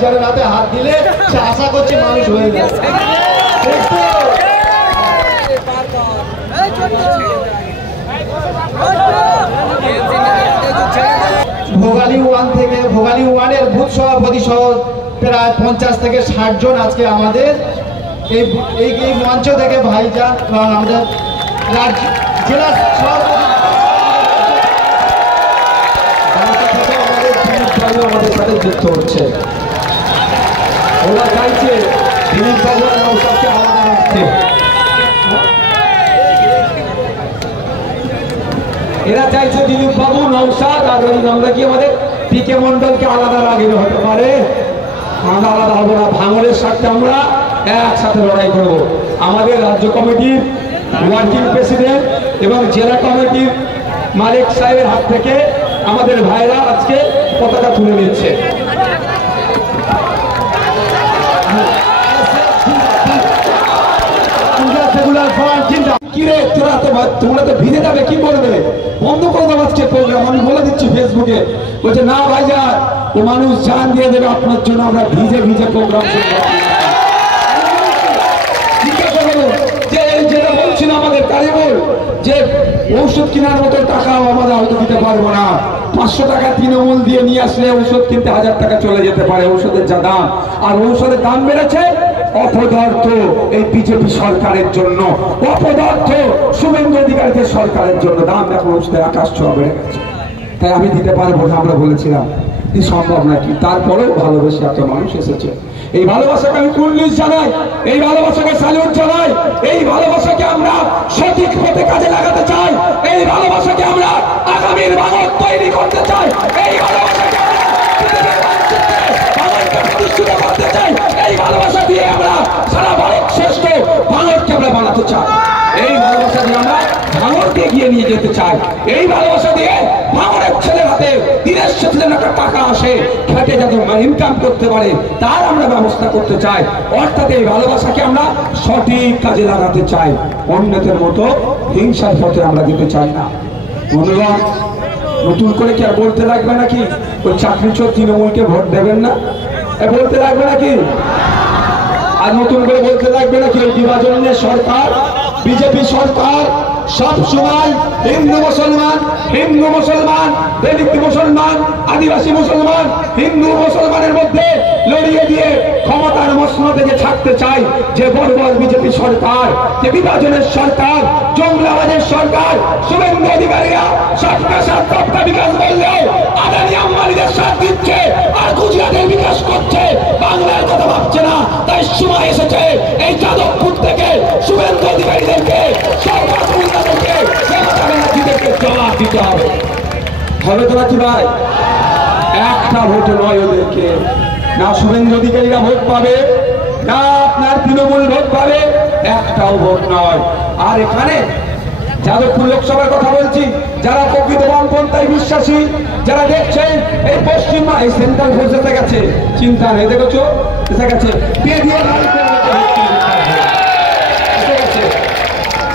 ভাইজানের হাতে হাত দিলে সে আশা করছি মানুষ হয়ে যাবে। ভোগালী 1 থেকে ভোগালী 1-এর বুথ সভাপতি সহ প্রায় 50 থেকে 60 জন আজকে আমাদের এই মঞ্চ থেকে ভাইজান আমাদের রাজ্য জেলা সভাপতি আমাদের সাথে যুক্ত হচ্ছে। ওরা চাইছে দিলীপ বাবু আর নৌসাদকে আলাদা রাখতে। এরা চাইছে দিলীপ বাবু, নৌসাদ আর আমরা কি আমাদের পিকে মন্ডলকে আলাদা রাখলে হতে পারে? আমরা আলাদা হবো না। ভাঙড়ের স্বার্থে আমরা একসাথে লড়াই করব। আমাদের রাজ্য কমিটির ওয়ার্কিং প্রেসিডেন্ট এবং জেলা কমিটির মালিক সাহেবের হাত থেকে আমাদের ভাইরা আজকে পতাকা তুলে নিচ্ছে। তোমরা তো ভিজে যাবে, কি করবে? বন্ধ করে দেবো আজকে প্রোগ্রাম। আমি বলে দিচ্ছি ফেসবুকে। বলছে না ভাইজান, ও মানুষ জান দিয়ে দেবে আপনার জন্য, আমরা ভিজে ভিজে প্রোগ্রাম যেটা বলছিল আমাদের কারিগর যে ঔষধ কেনার মতো টাকা আমরা হয়তো দিতে পারবো না। 500 টাকা তৃণমূল দিয়ে নিয়ে আসলে ঔষধ কিনতে 1000 টাকা চলে যেতে পারে, ঔষধের যা দাম। আর ঔষধের দাম বেড়েছে অপদার্থ এই বিজেপি সরকারের জন্য, অপদার্থ শুভেন্দু অধিকারীদের সরকারের জন্য দাম এখন ঔষধের আকাশ ছোঁয়া বেড়ে গেছে। তাই আমি দিতে পারবো না, আমরা বলেছিলাম কি সম্ভব নাকি। তারপরেও ভালোবেসে এত মানুষ এসেছে। এই ভালোবাসাকে আমি কুর্নিশ জানাই, এই ভালোবাসাকে স্যালুট জানাই। এই ভালোবাসাকে আমরা সঠিক পথে কাজে লাগাতে চাই। এই ভালোবাসাকে আমরা আগামীর ভারত তৈরি করতে চাই। এই ভালোবাসাকে আমরা প্রতিষ্ঠিত করতে চাই। এই ভালোবাসা দিয়ে আমরা সারা ভারত শ্রেষ্ঠ ভারতকে আমরা বানাতে চাই। এই ভালোবাসা দিয়ে আমরা ভারতকে এগিয়ে নিয়ে যেতে চাই। এই ভালোবাসা দিয়ে ভারতের ছেলের হাতে দিনের শেষে একটা টাকা আসে, খেটে যাতে ইনকাম করতে পারে তার আমরা ব্যবস্থা করতে চাই। অর্থাৎ এই ভালোবাসাকে আমরা সঠিক কাজে লাগাতে চাই। অন্যদের মতো হিংসার পথে আমরা যেতে চাই না। বন্ধুগণ, নতুন করে কি আর বলতে লাগবে নাকি ওই চাকরি চোর তৃণমূলকে ভোট দেবেন না? বলতে লাগবে নাকি? আর নতুন করে বলতে লাগবে নাকি ওই বিভাজনের সরকার, বিজেপি সরকার সব সময় হিন্দু মুসলমান, দলিত মুসলমান, আদিবাসী মুসলমান, হিন্দু মুসলমানের মধ্যে লড়িয়ে দিয়ে ক্ষমতার মসনদে যে থাকতে চায় যে বর্বর বিজেপি সরকার, যে বিভাজনের সরকার, জঙ্গলাবাদের সরকার, শুভেন্দু অধিকারীরা সবকা সাথ সবকা বিকাশ বললেও আদানি আম্বানিদের সাথ দিচ্ছে আর গুজরাটের বিকাশ করছে, বাংলার কথা ভাবছে না। তাই সময় এসেছে এই যাদবপুর থেকে শুভেন্দু অধিকারীদেরকে সরকার জবাব দিতে হবে। হবে তো নাকি ভাই? একটা ভোটে নয় ওদেরকে, না শুভেন্দু অধিকারীরা ভোট পাবে, না আপনার তৃণমূল ভোট পাবে, একটাও ভোট নয়। আর এখানে যাদবপুর লোকসভার কথা বলছি, যারা প্রকৃত বামপন্থায় বিশ্বাসী, যারা দেখছেন এই পশ্চিমা এই সেন্ট্রাল ফোর্স এসে গেছে, চিন্তা নেই, দেখেছো এসে গেছে,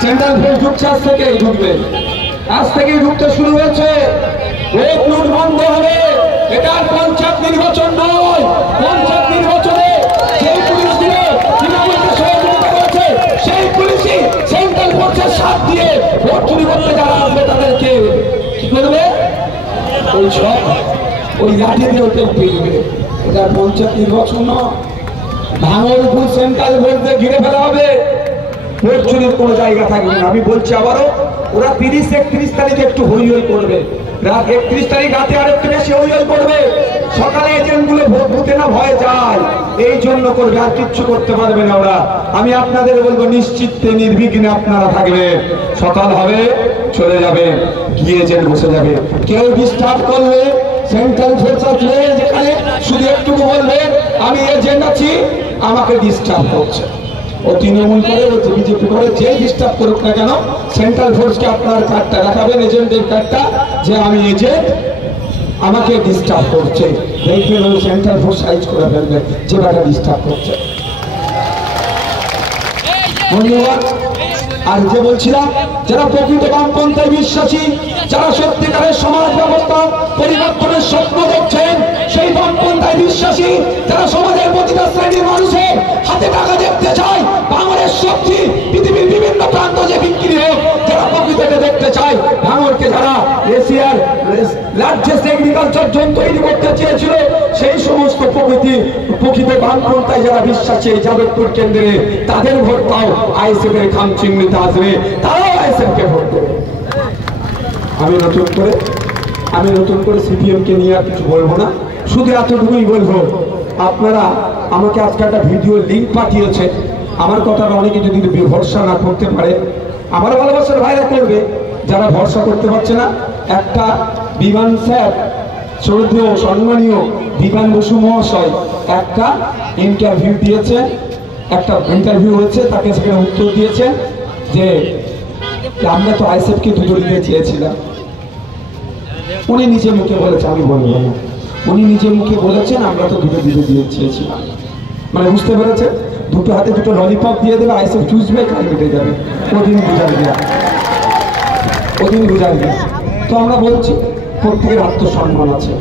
সেন্ট্রাল ফোর্স ঢুকছে, আজ থেকেই ঢুকবে, আজ থেকেই ঢুকতে শুরু হয়েছে। ভোট লুট বন্ধ হবে। এটা পঞ্চায়েত নির্বাচন নয়। পঞ্চায়েত নির্বাচনে যেই পুলিশ দিয়ে তৃণমূলকে সহযোগিতা করেছে সেই পুলিশই সেন্ট্রাল ফোর্সের সাথ দিয়ে ভোট চুরি করতে যারা আসবে তাদেরকে কি করবে? ওই লাঠি দিয়ে ওকে পেয়ে। এটা পঞ্চায়েত নির্বাচন নয়। ভাঙড়পুর সেন্ট্রাল ফোর্সে ঘিরে ফেলা হবে, ভোট চুরির কোনো জায়গা থাকবে না। আমি বলছি আবারও, ওরা 30-31 তারিখে একটু হই হই করবে, রাত 31 তারিখ রাতে আর একটু বেশি হই হই করবে। সকালে এজেন্টগুলো ভোট বুথে না ভয়ে যায়, এই জন্য করবে, আর কিচ্ছু করতে পারবে না ওরা। আমি আপনাদের বলবো নিশ্চিন্তে নির্বিঘ্নে আপনারা থাকবেন। সকাল হবে চলে যাবে, গিয়ে এজেন্ট বসে যাবে। কেউ ডিস্টার্ব করলে সেন্ট্রাল ফোর্স আসলে যেখানে শুধু একটুকু বলবে আমি এজেন্ট আছি, আমাকে ডিস্টার্ব করছে। ও তৃণমূল করে, ও বিজেপি করে, যে ডিস্টার্ব করুক না কেন, সেন্ট্রাল ফোর্সকে আপনার কার্ডটা দেখাবেন, এজেন্টের কার্ডটা, যে আমি এজেন্ট, আমাকে ডিস্টার্ব করছে। দেখবেন ওই সেন্ট্রাল ফোর্স সাইজ করে ফেলবে যে বাটা ডিস্টার্ব করছে। ধন্যবাদ। আর যে বলছিলাম যারা প্রকৃত বামপন্থায় বিশ্বাসী, যারা সত্যিকারের সমাজ ব্যবস্থা পরিবর্তনের স্বপ্ন দেখছেন, সেই বামপন্থায় বিশ্বাসী যারা সমাজের প্রতিটা শ্রেণীর মানুষের হাতে টাকা দেখতে চায়, ভাঙড়ের সবজি পৃথিবীর বিভিন্ন প্রান্ত যে বিক্রি হোক, যারা প্রকৃতিকে দেখতে চায়, ভাঙড়কে যারা এশিয়ার লার্জেস্ট এগ্রিকালচার জোন তৈরি করতে চেয়েছিল, সেই সমস্ত প্রকৃত বামপন্থায় যারা বিশ্বাসী এই যাদবপুর কেন্দ্রে, তাদের ভোটটাও আইএসএফ এর খাম চিহ্নিতে আসবে, তারাও আইএসএফ কে ভোট দেবে। আমি নতুন করে সিপিএম কে নিয়ে আর কিছু বলবো না, শুধু এতটুকুই বলবো, আপনারা আমাকে আজকে একটা ভিডিও লিঙ্ক পাঠিয়েছে, আমার কথাটা অনেকে যদি ভরসা না করতে পারে, আমার ভালোবাসার ভাইরা করবে, যারা ভরসা করতে পারছে না, একটা বিমান স্যার শ্রদ্ধেয় সম্মানীয় বিমান বসু মহাশয় একটা ইন্টারভিউ দিয়েছে, একটা ইন্টারভিউ হয়েছে, তাকে সেখানে উত্তর দিয়েছে যে আমরা তো আইএসএফকে দুটো দিতে চেয়েছিলাম। উনি নিজে মুখে বলেছে, আমি বলবো না, উনি নিজে মুখে বলেছেন আমরা তো দুটো দিতে দিয়ে চেয়েছিলাম। মানে বুঝতে পেরেছে, দুটো হাতে দুটো ললিপপ দিয়ে দেবে, আইএসএফ চুষবে, কাজ মিটে যাবে, ওদিন বুঝার গিয়া। তো আমরা বলছি প্রত্যেকের আত্মসম্মান আছে,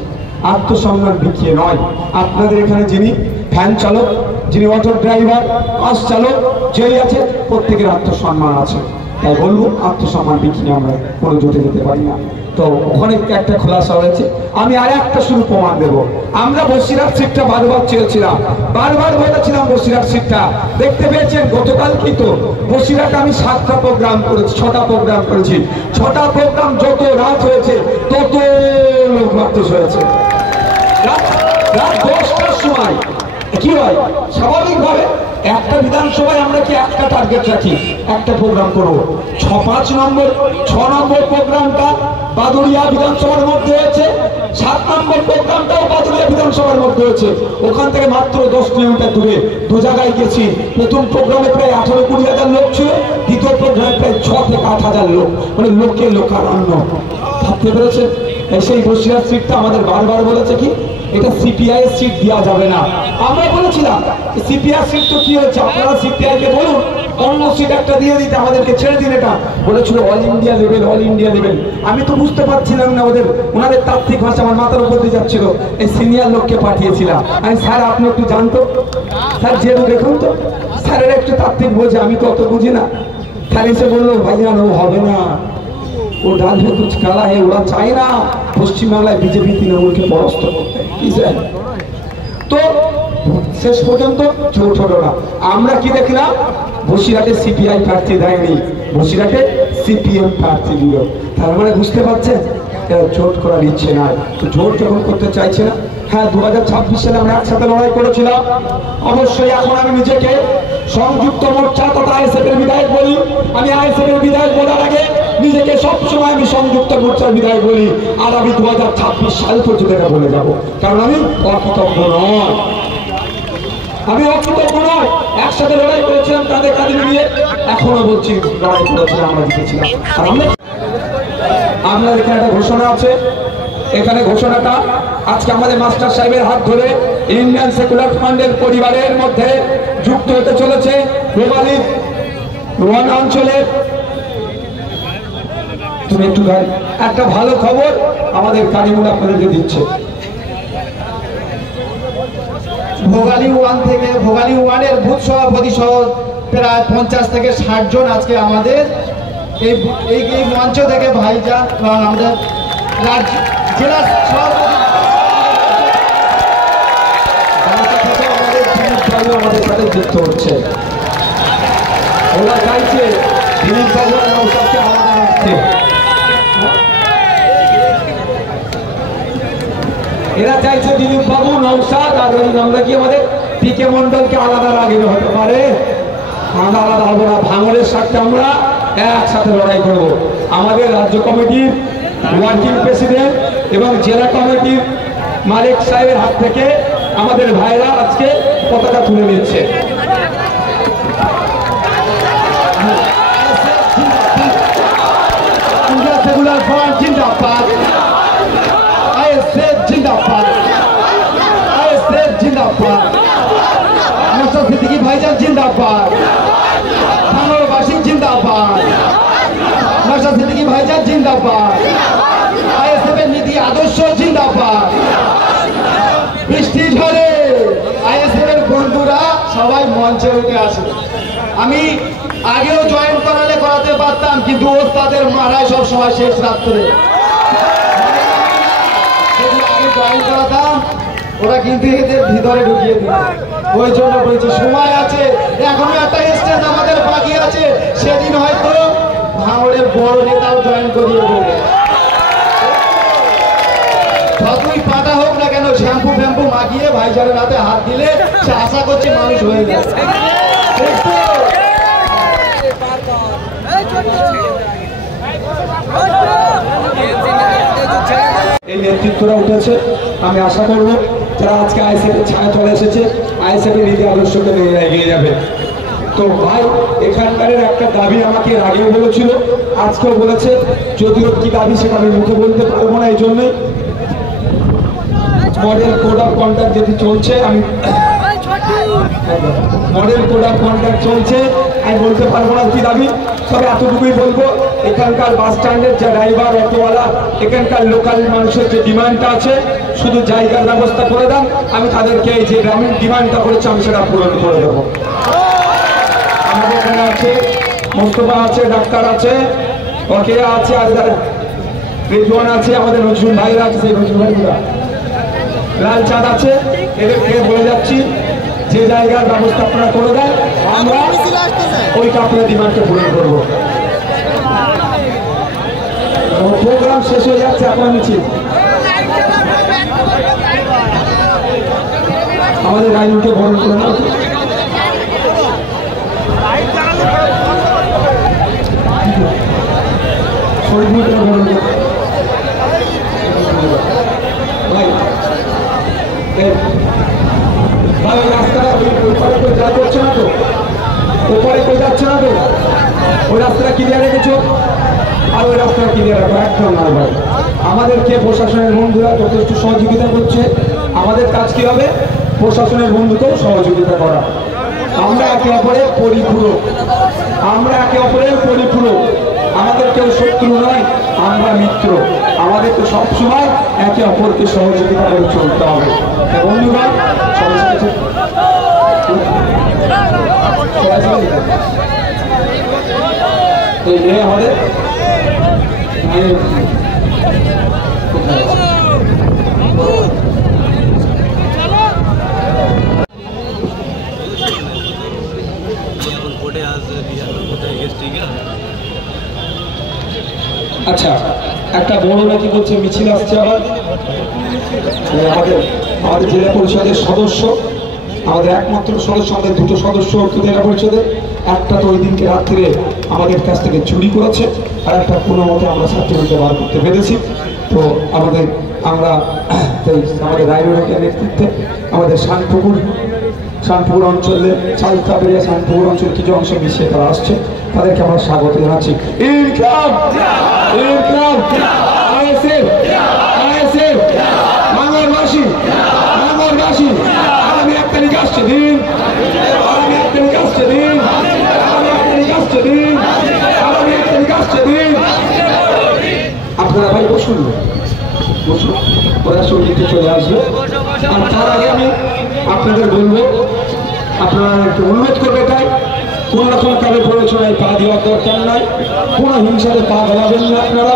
আত্মসম্মান বিকিয়ে নয়। আপনাদের এখানে যিনি ভ্যান চালক, যিনি অটো ড্রাইভার, বাস চালক, যেই আছে, প্রত্যেকের আত্মসম্মান আছে। তাই বলবো আত্মসম্মান বিকিয়ে আমরা কোনো জোটে যেতে পারি না। তো ওখানে একটা খোলাসা হয়েছে, আমি আর একটা শুরু প্রমাণ দেবো। আমরা বসিরহাট সিটটা বারবার চেয়েছিলাম, বারবার বলেছিলাম বসিরহাট সিটটা, দেখতে পেয়েছেন গতকাল কি তো বসিরহাটে আমি 7টা প্রোগ্রাম করেছি, 6টা প্রোগ্রাম করেছি, 6টা প্রোগ্রাম যত রাত হয়েছে তত লোক বাতাস হয়েছে। রাত 10টার সময় কি হয়, স্বাভাবিকভাবে একটা বিধানসভায় আমরা কি একটা টার্গেট রাখি, একটা প্রোগ্রাম করবো। 6 নম্বর প্রোগ্রামটা বাদুড়িয়া বিধানসভার মধ্যে হয়েছে, 7 নম্বর প্রোগ্রামটাও বাদুড়িয়া বিধানসভার মধ্যে হয়েছে। ওখান থেকে মাত্র 10 কিলোমিটার দূরে দু জায়গায় গেছি। প্রথম প্রোগ্রামে প্রায় 18-20 হাজার লোক ছিল, দ্বিতীয় প্রোগ্রামে প্রায় 6 থেকে 8 হাজার লোক, মানে লোকে লোকারণ্য। ভাবতে পেরেছেন? সেই বসিরহাট সিটটা আমাদের বারবার বলেছে কি এটা সিপিআই এর সিট দেওয়া যাবে না। আমরা বলেছিলাম সিপিআই সিট তো কি হয়েছে, আপনারা সিপিআই কে বলুন অন্য সিট একটা দিয়ে দিতে, আমাদেরকে ছেড়ে দিন। এটা বলেছিল অল ইন্ডিয়া লেভেল। আমি তো বুঝতে পারছিলাম না ওনাদের তাত্ত্বিক ভাষা আমার মাথার উপর দিয়ে যাচ্ছিল। এই সিনিয়র লোককে পাঠিয়েছিলাম আমি, স্যার আপনি একটু জানতো, স্যার যেহেতু দেখুন তো স্যারের একটু তাত্ত্বিক বোঝে, আমি তো অত বুঝি না। স্যার এসে বললো ভাইজান ও হবে না, ও ডাল में कुछ काला है, ওরা চায় না পশ্চিমবাংলায় বিজেপি তৃণমূলকে পরাস্ত করতে। কি স্যার, তো শেষ পর্যন্ত জোট হলো না। আমরা কি দেখলাম, বসিরহাটে সিপিআই প্রার্থী দেয়নি, বসিরহাটে সিপিএম প্রার্থী দিল। তার মানে বুঝতে পারছেন জোট করার ইচ্ছে নাই। তো জোট যখন করতে চাইছে না, হ্যাঁ 2026 সালে আমরা একসাথে লড়াই করেছিলাম। অবশ্যই এখন আমি নিজেকে সংযুক্ত মোর্চা তথা আইএসএফ এর বিধায়ক বলি। আমি আইএসএফ এর বিধায়ক বলার আগে নিজেকে সবসময় আমি সংযুক্ত মোর্চার বিধায়ক বলি, আর আমি 2026 সাল পর্যন্ত এটা বলে যাব, কারণ আমি অকৃতজ্ঞ নয়। একসাথে লড়াই করেছিলাম তাদের কাঁধে নিয়ে, এখনো বলছি লড়াই করেছিলাম, আমরা জিতেছিলাম। আর আপনার এখানে একটা ঘোষণা আছে, এখানে ঘোষণাটা আজকে আমাদের মাস্টার সাহেবের হাত ধরে ইন্ডিয়ান সেকুলার ফান্ডের পরিবারের মধ্যে যুক্ত হতে চলেছে ভোগালী অঞ্চলের। তুমি একটু একটা ভালো খবর আমাদের কারিমুল আপনাদেরকে দিচ্ছে। ভোগালী 1 থেকে ভোগালী 1 এর বুথ সভাপতি সহ প্রায় 50 থেকে 60 জন আজকে আমাদের এই মঞ্চ থেকে ভাইজান এবং আমাদের জেলা সভাপতি আমাদের সাথে যুক্ত হচ্ছে। ওরা চাইছে দিলীপ বাবু নৌসাদকে আলাদা রাখতে, এরা চাইছে দিলীপ বাবু নৌসাদ আর ওই আমরা কি আমাদের পিকে মন্ডলকে আলাদা রাখলে হতে পারে, আমরা আলাদা হবো না। ভাঙড়ের সাথে আমরা একসাথে লড়াই করবো। আমাদের রাজ্য কমিটির ওয়ার্কিং প্রেসিডেন্ট এবং জেলা কমিটির মালিক সাহেবের হাত থেকে আমাদের ভাইরা আজকে পতাকা তুলে নিচ্ছে। সেকুলার ফ্রন্ট জিন্দাবাদ, আইএসএফ জিন্দাবাদ, আইএসএফ জিন্দাবাদ, মোস্তাক সিদ্দিকী ভাইজান জিন্দাবাদ, ভাঙড়বাসী জিন্দাবাদ, জিন্দাবাদ, আইএসএফ এর নীতি আদর্শ জিন্দাবাদ। বৃষ্টি ঝড়ে আইএসএফ এর বন্ধুরা সবাই মঞ্চে উঠে আসে। আমি আগেও জয়েন করাতে পারতাম, কিন্তু ওস্তাদের মারায় সব সময় শেষ রাত্রে। যদি আগে জয়েন করাতাম ওরা কিন্তু এদের ভিতরে ঢুকিয়ে দিত। ওই জন্য বলছি সময় আছে, এখনো একটা স্টেজ আমাদের বাকি আছে। সেদিন হয়তো ভাঙড়ের বড় নেতাও জয়েন করিয়ে দেবে। যতই পাতা হোক না কেন, শ্যাম্পু ফ্যাম্পু মাখিয়ে ভাইজানের হাতে হাত দিলে সে আশা করছে মানুষ হয়ে যাবে। এই নেতৃত্বরা উঠেছে, আমি আশা করব যারা আজকে আইএসএফ এর ছায়া চলে এসেছে আইএসএফ এর নীতি আদর্শকে নিয়ে এগিয়ে যাবে। তো ভাই এখানকার একটা দাবি আমাকে এর আগেও বলেছিল, আজকেও বলেছে, যদিও কি দাবি সেটা আমি মুখে বলতে পারবো না। এই জন্যই মডেল কোড অফ কন্ডাক্ট যেটি চলছে, আমি মডেল কোড অফ কন্ডাক্ট চলছে, আমি বলতে পারবো না কি দাবি। তবে এতটুকুই বলবো, এখানকার বাস স্ট্যান্ডের যে ড্রাইভার অটোওয়ালা এখানকার লোকাল মানুষের যে ডিমান্ডটা আছে, শুধু জায়গার ব্যবস্থা করে দেন, আমি তাদেরকে এই যে গ্রামীণ ডিমান্ডটা করেছে আমি সেটা পূরণ করে দেবো। আমাদের এখানে আছে মোস্তফা আছে, ডাক্তার আছে, ওকেয়া আছে, আর রেজওয়ান আছে, আমাদের নজরুল ভাইরা আছে, সেই নজরুল ভাইরা, লাল চাঁদ আছে, এদেরকে বলে যাচ্ছি যে জায়গার ব্যবস্থা আপনারা করে দেন, আমরা ওইটা আপনার ডিমান্ডকে পূরণ করবো। প্রোগ্রাম শেষ হয়ে যাচ্ছে, এখন মিছিল আমাদের রাইনকে বরণ করে না। ভাই রাস্তাটা ওইপারে করে যা করছে না তো, ওপারে করে যাচ্ছে না তো, ওই রাস্তাটা ক্লিয়ার রেখেছো, আর ওই রাস্তাটা ক্লিয়ার রাখো একদম না ভাই। আমাদেরকে প্রশাসনের বন্ধুরা যথেষ্ট সহযোগিতা করছে, আমাদের কাজ কি হবে প্রশাসনের বন্ধুকেও সহযোগিতা করা। আমরা একে অপরের পরিপূরক, আমরা একে অপরের পরিপূরক, আমাদের কেউ শত্রু নয়, আমরা মিত্র। আমাদের তো সবসময় একে অপরকে সহযোগিতা করে চলতে হবে। বন্ধুরা আমাদের আচ্ছা একটা বড় নাকি বলছে মিছিল আসছে আবার। আমাদের জেলা পরিষদের সদস্য, আমাদের একমাত্র সদস্য, আমাদের দুটো সদস্য জেলা পরিষদের, একটা তো ওই দিনকে রাত্রে আমাদের কাছ থেকে চুরি করেছে, আর একটা কোনো মতে আমরা সার্টিফিকেট বার করতে পেরেছি। তো আমরা আমাদের রায়বাড়ির নেতৃত্বে আমাদের শানপুর অঞ্চলে চালতাবেরিয়া শানপুর অঞ্চল কিছু অংশ মিশিয়ে তারা আসছে, তাদেরকে আমরা স্বাগত জানাচ্ছি। আগামী 1 তারিখ আসছে দিন, আগামী 1 তারিখ আসছে দিন, আগামী 1 তারিখ আসছে দিন, আগামী 1 তারিখ আসছে দিন। আপনারা ভাই বসুন, ওরা সঙ্গীতে চলে আসবে। আর তার আগে আমি আপনাদের বলবো, আপনারা একটু অনুরোধ করবে, তাই কোন রকম কালে প্ররোচনায় পা দেওয়ার দরকার নাই, কোনো হিংসাতে পা গলাবেন না আপনারা।